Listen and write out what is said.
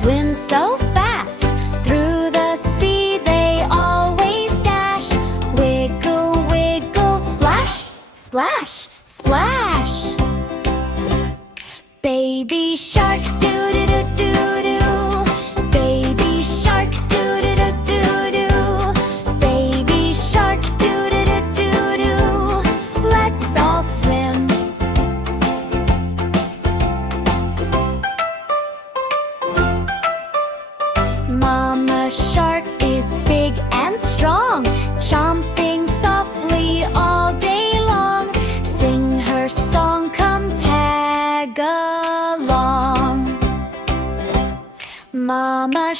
swim so fast. Through the sea they always dash. Wiggle, wiggle, splash, splash, splash. Baby shark, doo-doo-doo-doo-doo. Baby shark, doo-doo-doo-doo-doo. Baby shark, doo-doo-doo-doo-doo. Let's all swim. Mama shark is big and strong, chomping softly all day long. Sing her song, come tag along. Mama